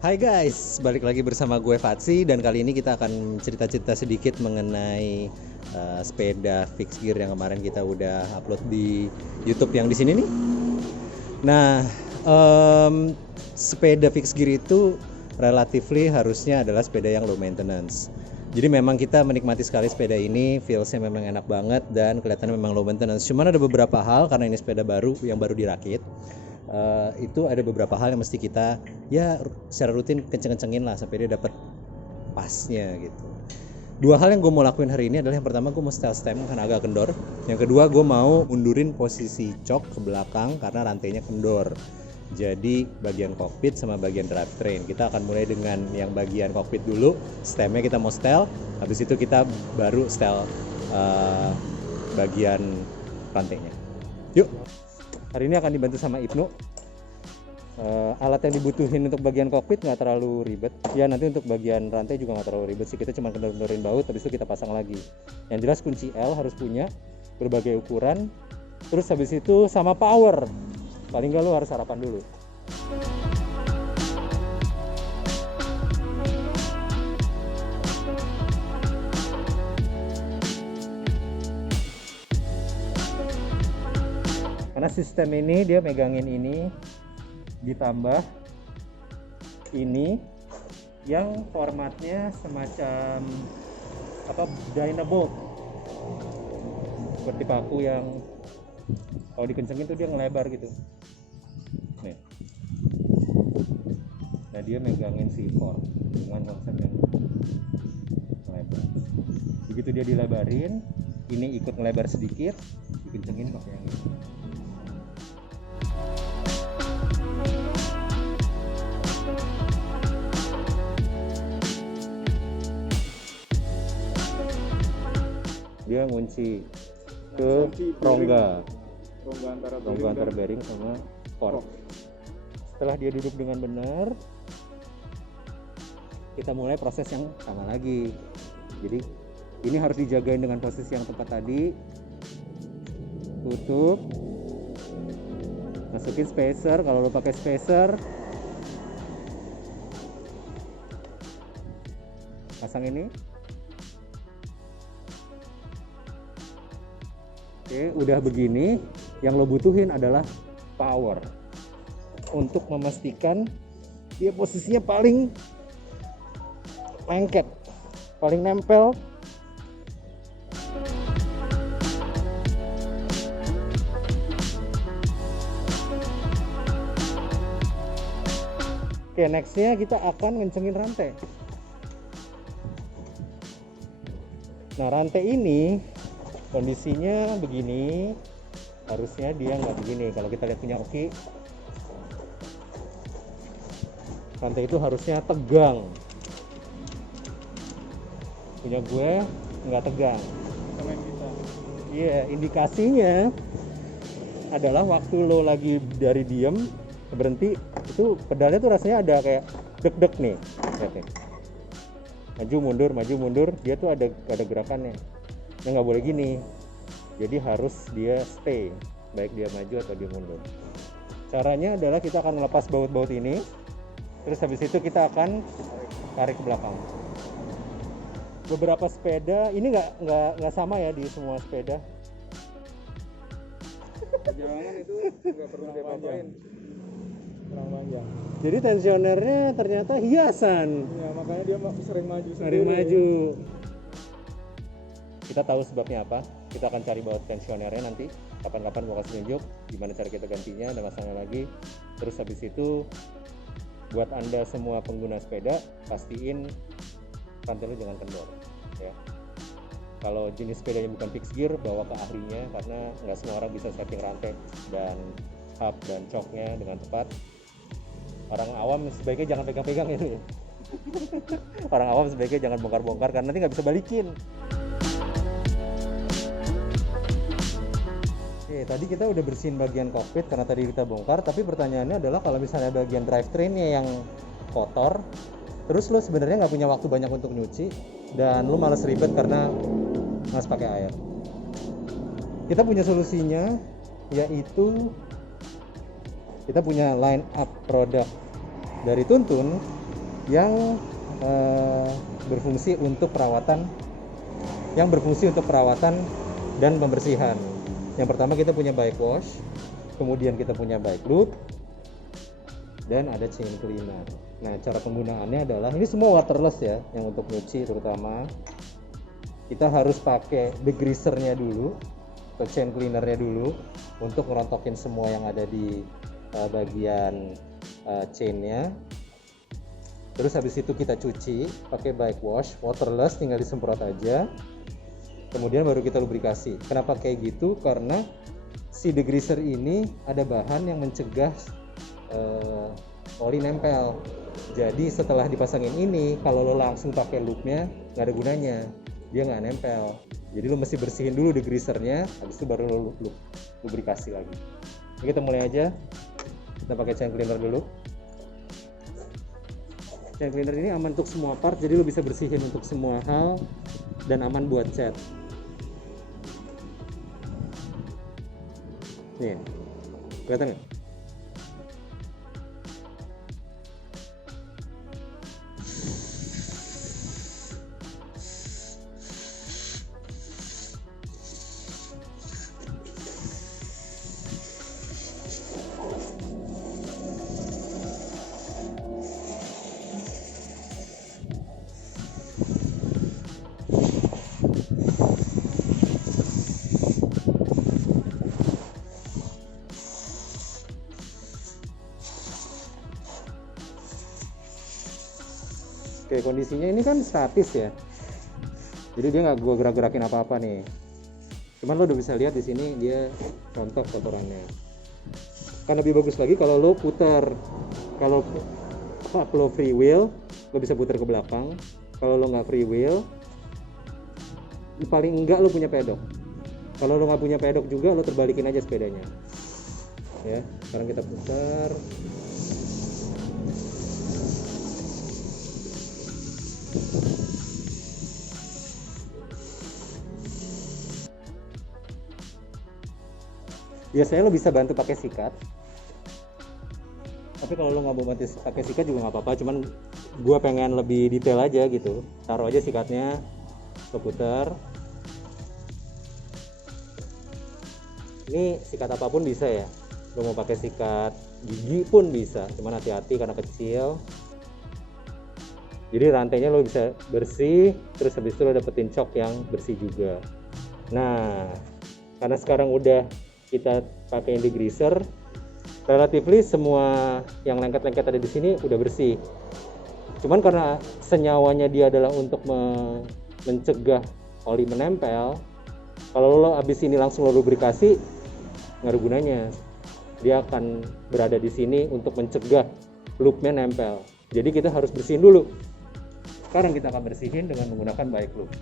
Hai guys, balik lagi bersama gue Fatsi dan kali ini kita akan cerita-cerita sedikit mengenai sepeda fixed gear yang kemarin kita udah upload di YouTube yang di sini nih. Nah, sepeda fixed gear itu relatively harusnya adalah sepeda yang low maintenance. Jadi memang kita menikmati sekali sepeda ini, feelsnya memang enak banget dan kelihatannya memang low maintenance. Cuman ada beberapa hal karena ini sepeda baru yang baru dirakit. Itu ada beberapa hal yang mesti kita ya secara rutin kenceng-kencengin lah sampai dia dapat pasnya gitu. Dua hal yang gue mau lakuin hari ini adalah yang pertama gue mau style stem karena agak kendor. Yang kedua gue mau mundurin posisi cok ke belakang karena rantainya kendor. Jadi bagian cockpit sama bagian drivetrain. Kita akan mulai dengan yang bagian cockpit dulu. Stemnya kita mau style. Habis itu kita baru style bagian rantainya. Yuk. Hari ini akan dibantu sama Ibnu. Alat yang dibutuhin untuk bagian kokpit nggak terlalu ribet. Ya nanti untuk bagian rantai juga nggak terlalu ribet sih. Kita cuma kendor-kendorin baut, habis itu kita pasang lagi. Yang jelas kunci L harus punya berbagai ukuran. Terus habis itu sama power. Paling nggak lu harus sarapan dulu. Karena sistem ini dia megangin ini ditambah ini yang formatnya semacam apa Dynabolt, seperti paku yang kalau dikencengin tuh dia ngelebar gitu nih. Nah dia megangin si form dengan konsep yang ngelebar. Begitu dia dilebarin, ini ikut ngelebar sedikit, dikencengin pakai yang ini. Dia ngunci ke rongga antara bearing sama fork. Setelah dia duduk dengan benar, kita mulai proses yang sama lagi. Jadi ini harus dijagain dengan posisi yang tepat tadi. Tutup, masukin spacer kalau lo pakai spacer, pasang ini. Oke, udah begini, yang lo butuhin adalah power untuk memastikan dia posisinya paling lengket, paling nempel. Oke, nextnya kita akan ngencengin rantai. Nah, rantai ini kondisinya begini, harusnya dia nggak begini. Kalau kita lihat punya Oki, rantai itu harusnya tegang. Punya gue nggak tegang. Iya, indikasinya adalah waktu lo lagi dari diem berhenti, itu pedalnya tuh rasanya ada kayak deg-deg nih. Lihat nih. Maju mundur, dia tuh ada gerakannya. Nah, nggak boleh gini, jadi harus dia stay, baik dia maju atau dia mundur. Caranya adalah kita akan melepas baut-baut ini, terus habis itu kita akan tarik ke belakang. Beberapa sepeda ini nggak sama ya di semua sepeda. Jangan itu nggak perlu diapa-apain, kurang panjang. Jadi tensionernya ternyata hiasan. Ya makanya dia sering maju Sering sendiri. maju. Kita tahu sebabnya apa, kita akan cari baut tensionernya nanti, kapan-kapan mau kasih tunjuk gimana cara kita gantinya dan masangnya lagi. Terus habis itu buat anda semua pengguna sepeda, pastiin rantai jangan kendor ya. Kalau jenis sepedanya bukan fixed gear, bawa ke ahlinya karena nggak semua orang bisa setting rantai dan hub dan coknya dengan tepat. Orang awam sebaiknya jangan pegang-pegang ini. Orang awam sebaiknya jangan bongkar-bongkar karena nanti nggak bisa balikin. Oke, tadi kita udah bersihin bagian kokpit karena tadi kita bongkar, tapi pertanyaannya adalah kalau misalnya bagian drivetrainnya yang kotor, terus lo sebenarnya nggak punya waktu banyak untuk nyuci dan lo males ribet karena males pakai air. Kita punya solusinya, yaitu kita punya line up produk dari Tuntun yang berfungsi untuk perawatan dan pembersihan. Yang pertama kita punya bike wash, kemudian kita punya bike lube, dan ada chain cleaner. Nah, cara penggunaannya adalah ini semua waterless ya, yang untuk nyuci terutama. Kita harus pakai degreasernya dulu atau chain cleanernya dulu untuk ngerontokin semua yang ada di bagian chainnya. Terus habis itu kita cuci pakai bike wash, waterless, tinggal disemprot aja. Kemudian baru kita lubrikasi. Kenapa kayak gitu? Karena si degreaser ini ada bahan yang mencegah oli nempel. Jadi setelah dipasangin ini, kalau lo langsung pakai lube-nya nggak ada gunanya, dia nggak nempel. Jadi lo mesti bersihin dulu degreasernya, habis itu baru lo lubrikasi lagi. Oke, kita mulai aja. Kita pakai chain cleaner dulu. Chain cleaner ini aman untuk semua part, jadi lo bisa bersihin untuk semua hal dan aman buat cat. Nih, kelihatan nggak? Oke, kondisinya ini kan statis ya, jadi dia nggak gua gerak-gerakin apa-apa nih. Cuman lo udah bisa lihat di sini dia rontok kotorannya. Kan lebih bagus lagi kalau lo putar. Kalau lo free wheel, lo bisa putar ke belakang. Kalau lo nggak free wheel, paling enggak lo punya pedok. Kalau lo nggak punya pedok juga, lo terbalikin aja sepedanya. Ya, sekarang kita putar. Biasanya lo bisa bantu pakai sikat, tapi kalau lo nggak mau bantu pakai sikat juga nggak apa-apa. Cuman gue pengen lebih detail aja gitu. Taruh aja sikatnya, lo putar. Ini sikat apapun bisa ya. Lo mau pakai sikat gigi pun bisa, cuman hati-hati karena kecil. Jadi rantainya lo bisa bersih, terus habis itu lo dapetin cok yang bersih juga. Nah, karena sekarang udah kita pakai degreaser, relatively semua yang lengket-lengket ada di sini udah bersih. Cuman karena senyawanya dia adalah untuk mencegah oli menempel, kalau lo abis ini langsung lo lubrikasi nggak ada gunanya. Dia akan berada di sini untuk mencegah lube-nya nempel. Jadi kita harus bersihin dulu. Sekarang kita akan bersihin dengan menggunakan bike lube.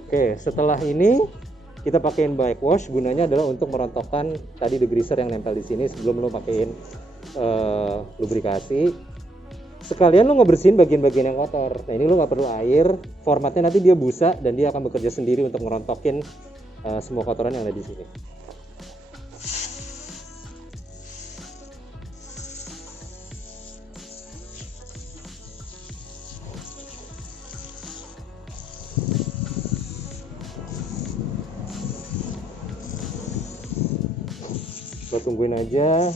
Oke, setelah ini kita pakein bike wash, gunanya adalah untuk merontokkan tadi degreaser yang nempel di sini sebelum lo pakein lubrikasi. Sekalian lo ngebersihin bagian-bagian yang kotor. Nah, ini lo nggak perlu air, formatnya nanti dia busa dan dia akan bekerja sendiri untuk merontokin semua kotoran yang ada di sini. Kita tungguin aja.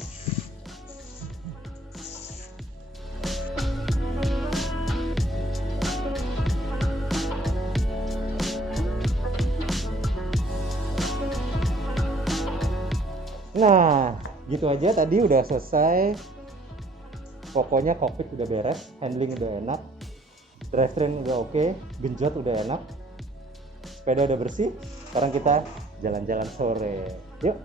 Nah, gitu aja, tadi udah selesai. Pokoknya cockpit udah beres, handling udah enak, drivetrain udah oke, genjot udah enak, sepeda udah bersih. Sekarang kita jalan-jalan sore. Yuk.